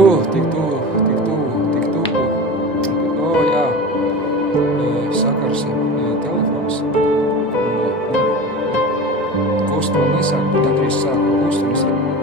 Tik tuvu. O, jā. Sakars telefons. Kust vēl nesāk, bet gandrīz sāku kust.